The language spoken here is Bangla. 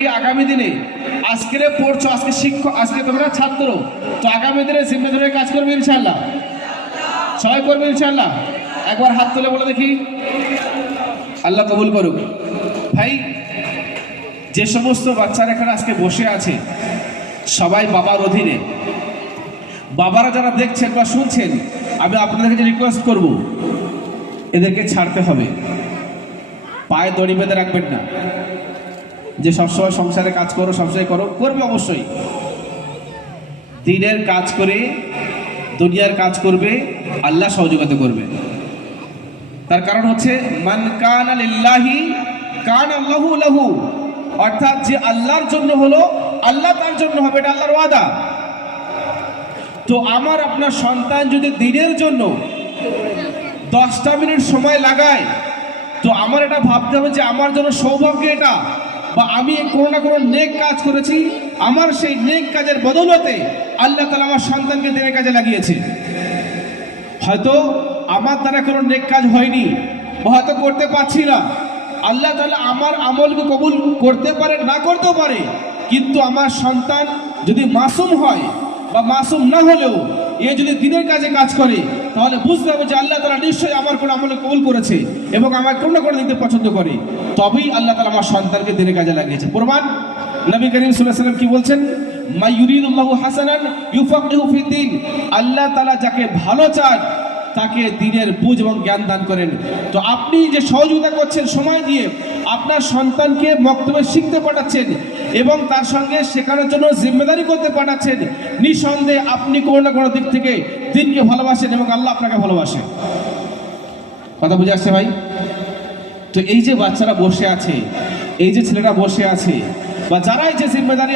আগামী দিনে আজকে পড়ছো, আজকে শিক্ষক, আজকে তোমরা ছাত্র, তো আগামী দিনে জিম্মেদারি কাজ করবে ইনশাআল্লাহ, সবাই করবে ইনশাআল্লাহ। একবার হাত তুলে বলে দেখি, আল্লাহ কবুল করুক। ভাই, যে সমস্ত বাচ্চারা এখানে আজকে বসে আছে সবাই বাবার অধীনে। বাবারা যারা দেখছেন বা শুনছেন, আমি আপনাদেরকে রিকোয়েস্ট করব, এদেরকে ছাড়তে হবে, পায়ে দড়ি বেঁধে রাখবেন না যে সবসময় সংসারে কাজ করো, সবসময় করো, করবে অবশ্যই। দিনের কাজ করে দুনিয়ার কাজ করবে, আল্লাহ সহযোগিতা করবে। তার কারণ হচ্ছে মান কানা লিল্লাহি কানা আল্লাহু লাহু, অর্থাৎ যে আল্লাহর জন্য হলো আল্লাহ তার জন্য হবে, এটা আল্লাহর ওয়াদা। তো আমার আপনার সন্তান যদি দিনের জন্য 10টা মিনিট সময় লাগায়, তো আমার এটা ভাবতে হবে যে আমার জন্য সৌভাগ্য এটা, বা আমি কোনো না কোনো নেক কাজ করেছি, আমার সেই নেক কাজের বদৌলতে আল্লাহ তাআলা আমার সন্তানকে দিনের কাজে লাগিয়েছে। হয়তো আমার দ্বারা কোনো নেক কাজ হয়নি, হয়তো করতে পারছি না, আল্লাহ তাআলা আমার আমলকে কবুল করতে পারে, না করতেও পারে, কিন্তু আমার সন্তান যদি মাসুম হয় বা মাসুম না হলেও এ যদি দিনের কাজে কাজ করে, তাহলে বুঝতে হবে যে আল্লাহ তাআলা নিশ্চয়ই আমার কোনো আমলকে কবুল করেছে এবং আমার কোনো না কোনো দিতে পছন্দ করে, তবেই আল্লাহ তাআলা আমার সন্তানকে দিনের কাজে লাগিয়েছে। প্রমাণ নবী করিম সাল্লাল্লাহু আলাইহি ওয়াসাল্লাম কি বলছেন, মা ইউরিদুল্লাহু হাসানান ইউফাক্কিহু ফিদ্দিন, আল্লাহ তাআলা যাকে ভালো চান তাকে দিনের বুঝ এবং জ্ঞান দান করেন। তো আপনি যে সহযোগিতা করছেন সময় দিয়ে, আপনার সন্তানকে মক্তবে শিখতে পাঠাচ্ছেন এবং তার সঙ্গে শেখানোর জন্য জিম্মেদারি করতে পাঠাচ্ছেন, নিঃসন্দেহে আপনি কোনো না কোনো দিক থেকে দিনকে ভালোবাসেন এবং আল্লাহ আপনাকে ভালোবাসে। কথা বুঝে আসছে ভাই? তো এই যে বাচ্চারা বসে আছে, এই যে ছেলেরা বসে আছে, বা যারা এই যে জিম্মেদারি